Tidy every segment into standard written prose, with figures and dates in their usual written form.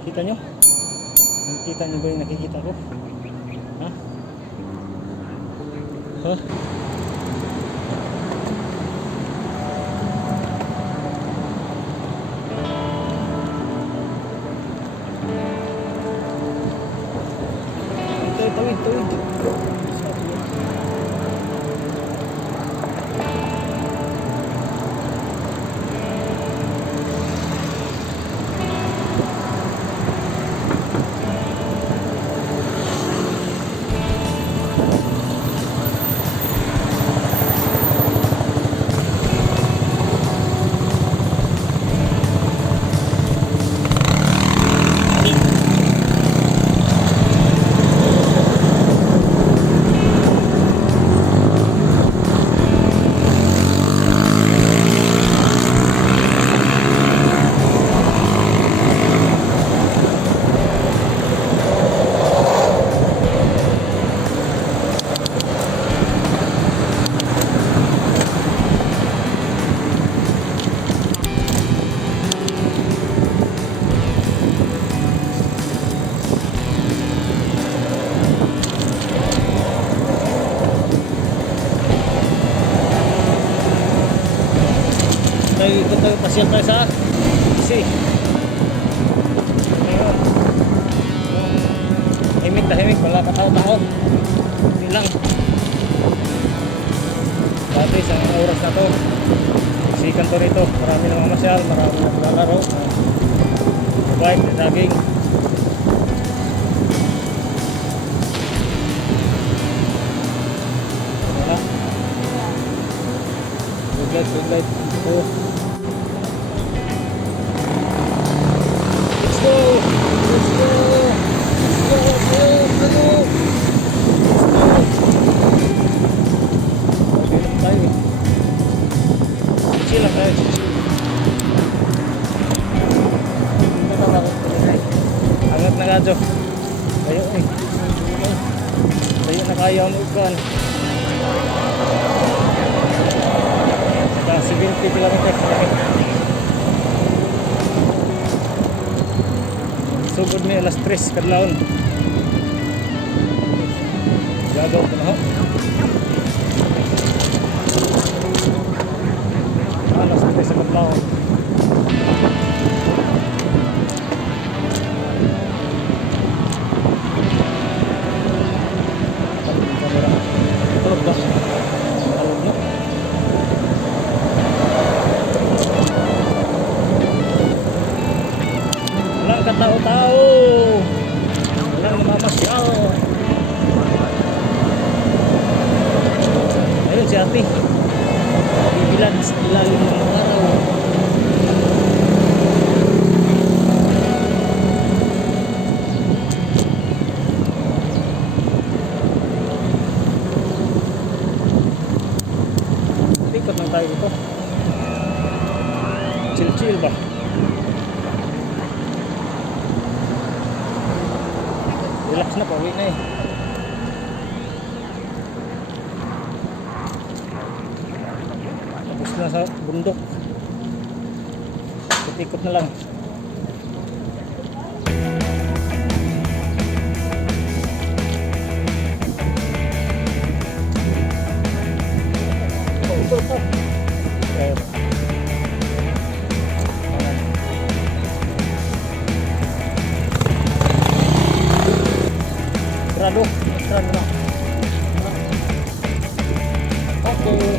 Kita nyo? Nakikita nyo ba yung nakikita ko? Ha? Ha? Tawid. Ikot tayo, pasyal tayo sa kasi himig, wala katao-tao hindi lang dati sa oras na to sikan to rito, marami na mamasyal, marami na maglalaro bike, jogging wala good light oh. Angat na kadyo. Tayo eh. Tayo na kaya mo ikan. Saka 70 kilometer. Sugod ni alas 3 kadlawon. Gagaw ko na ho. Alas 3 sa kadlawon. Walang katao-tao, walang namamasyal. Ayun si ate, bibilan sa ilalim ng araw. Ikot lang tayo dito. Chill ba? Relax na, pauwi na eh. Tapos na sa bundok. Ikot na lang. Sarado na. Okay.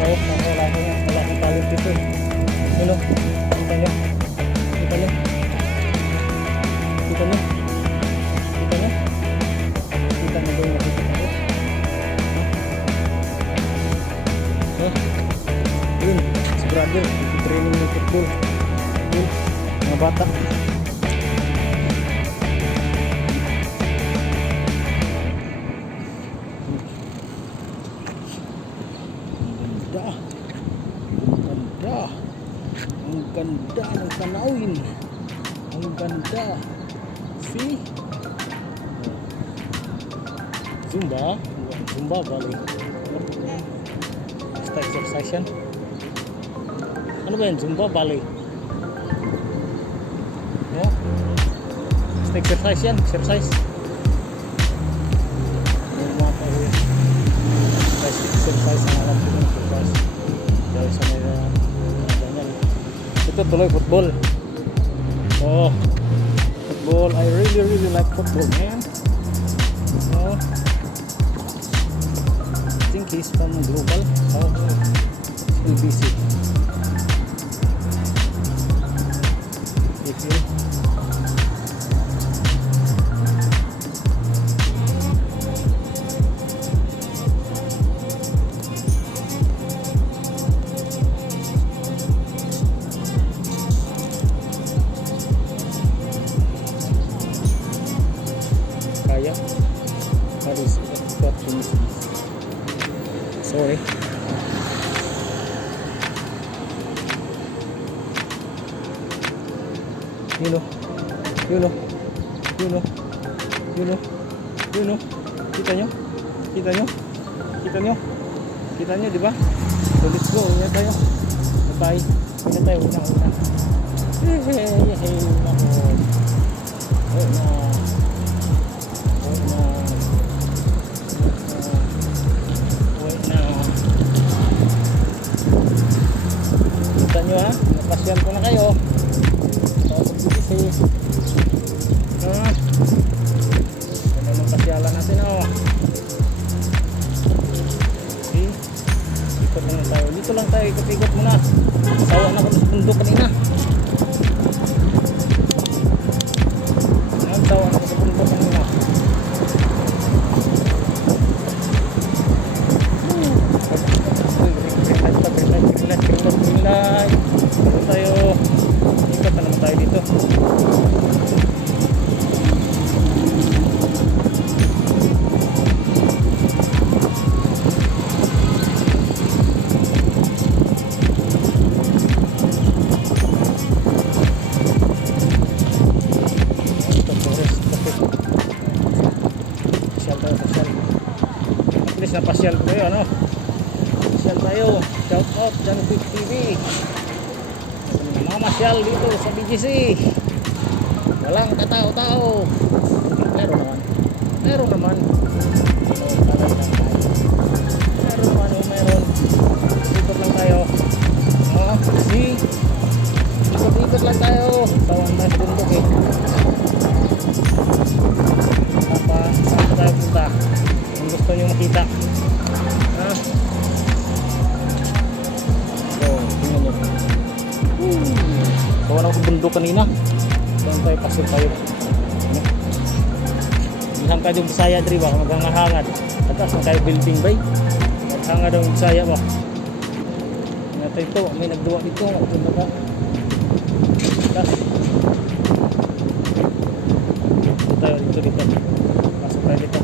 Oh, wala akong talent dito eh. Yun o, kita nyo? Kita nyo? Kita nyo? Kita nyo? Kita nyo ba yung nakikita ko? Oh, yun, si brother, training ng football. Yun, mga bata. Ang ganda ng tanawin. Ang ganda. See? Zumba. Zumba bali. Basta exercise yan. Ano ba yan? Zumba bali. No? Basta exercise yan. Exercise. Exercise ang alam ko ng exercise. Dahil sa may ganyan. Ito tuloy football. Oh, football. I really like football, man. Oh, I think he's from Global. Oh, still busy. If you kaya, what is it? What is it? Sorry. You know, you know, you know, you know, you know. Kita nyo? Kita nyo? Kita nyo? Kita nyo, di ba? So let's go, una tayo. Bye. Una tayo, una. Hey, nako. Una. Kita nyo ha, napasyan ko na kayo. Ito naman pasyalan natin oh. See? Ikot naman tayo. Dito lang tayo, ikot-ikot muna. Sawa na kami sa bundok kanina. Sawa na kami sa bundok kanina. Green light. Dito tayo. Ikot na naman tayo dito. Napasyal tayo, ano? Pasyal tayo. Shout out John Quick TV. Mga masyal dito sa BGC. Walang katao-tao. Meron naman. Meron naman. Meron naman, meron. Ikot lang tayo. Oh, see? Ikot lang tayo. Tawan tayo sa bundok eh. Saan pa tayo punta? Kung gusto nyo makita. So, tingnan nyo. Kawan ako sa bundok kanina. Doon tayo, pasok tayo. Isang tayo yung Bisaya diri ba? Maghangahangad. Atas na tayo building bay. Maghangad ang Bisaya ba? Nga tayo ito. May nagduwa dito. Magpunta ka. Atas. Dito tayo. Dito. Pasok tayo dito.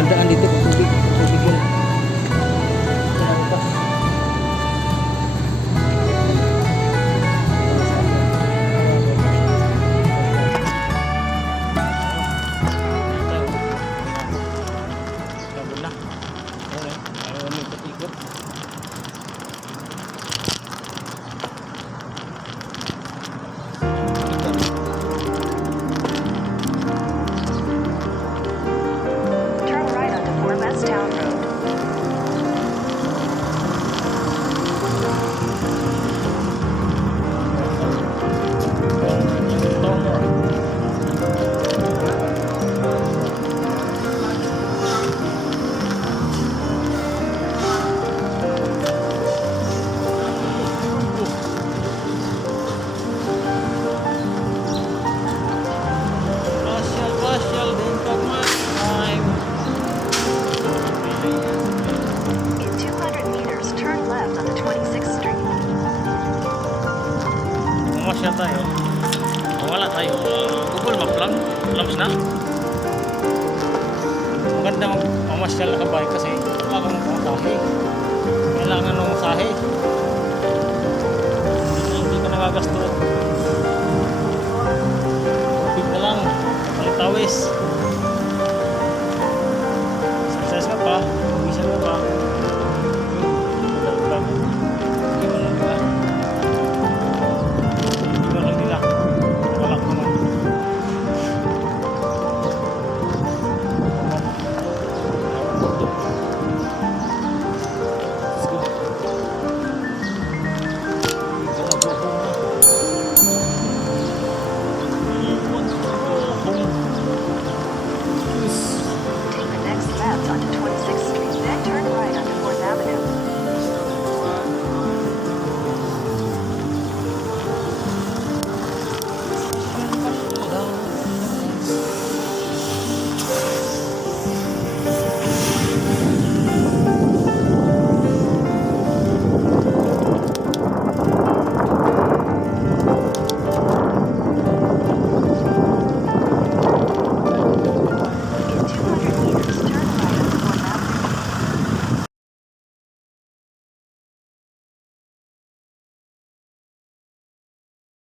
Magandaan dito pag tubig. Tubig yun. Pinampas. Sabon na. Ayaw may ikot-ikot. Turn right onto Fort West Town Road. Pasyal din pag time. In 200 meters, turn left onto 26th Street. Mamasyal tayo. Wala tayo. Google Map lang. Labs na. Maganda mamasyal na kabay kasi wala kang masahe. Kailangan ng masahe. Hindi ka nagagasto. Tubig na lang. Tawis. Success ka pa. Bisa ka pa.